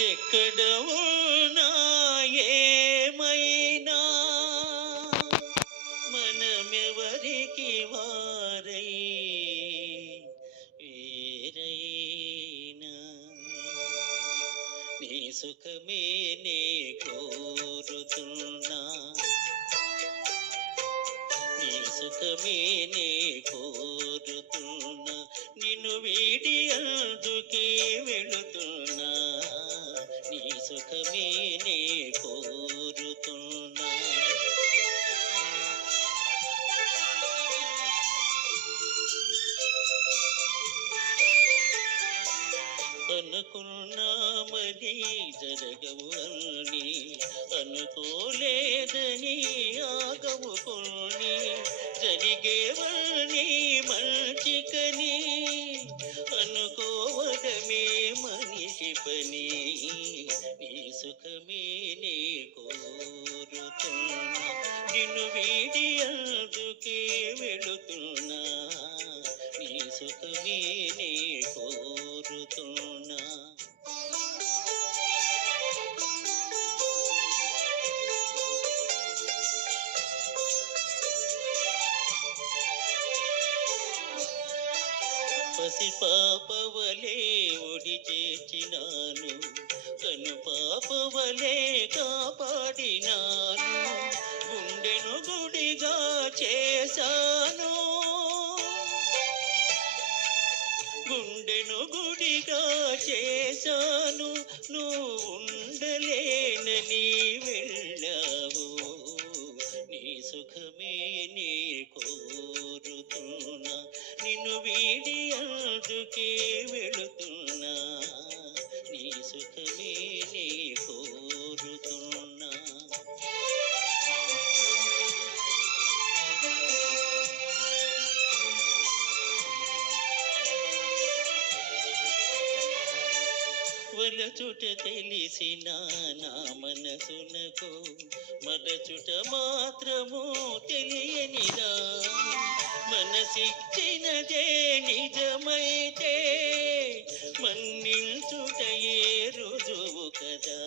ఎక్కడ ఉన్నా ఏమైనా మనమెవరికి వారై వేరైనా నీ సుఖమే నే కోరుతున్నా నీ సుఖమే నే కోరుతున్నా నిన్ను వీడి అందుకే వెళుతున్నా నీ సుఖమే నే కోరుతున్నా అనుకున్నామని జరగవు అని అనుకోలేదని ఆగవు కొన్ని జరిగేవని మంచికని అనుకోవడమే మనిషి పని నీ సుఖమే నే కోరుతున్నా నిన్ను వీడి అందుకే వెళుతున్నా నీ సుఖమే నే కోరుతున్నా పసి పాపవలే ఒడి చేర్చినాను కను పాపవలే కాపాడినాను గుండెను గుడిగా చేశాను గుండెను గుడిగా చేశాను నువ్వు ఉండలేనని వెళ్ళావు నీ సుఖమే నే కోరుతున్నా నిన్ను వీడి అందుకే వెళుతున్నా నీ సుఖమే నే కోరుతున్నా వలచుట తెలిసిన నా మనసునకు మరచుట మాత్రము తెలియనిదా మనసిచ్చినదే నిజమైతే మన్నించుటయే రుజువు కదా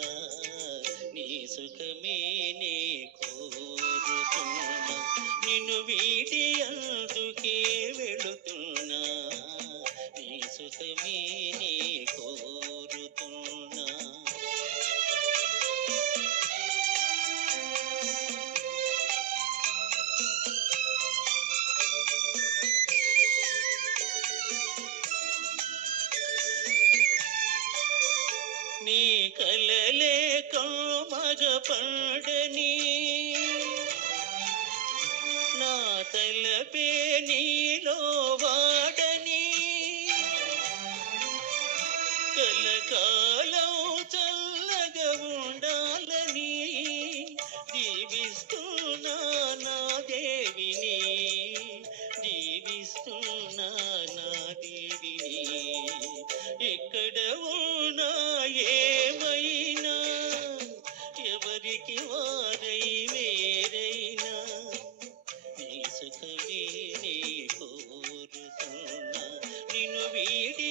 నీ సుఖమే నే కోరుతున్నా నిన్ను వీడి అందుకే వెళుతున్నా నీ సుఖమే నే కోరుతున్నా నీ కలలే మగ పండని నా తలపే నీలో వాడని కలకాలం చల్లగా ఉండాలని దీవిస్తున్నా నా దేవిని దీవిస్తున్నా నా దేవిని ఎక్కడ ఉన్నా ఏమైనా ఎవరికి వారై వేరైనా నీ సుఖమే నే కోరుతున్నా నిన్ను వీడి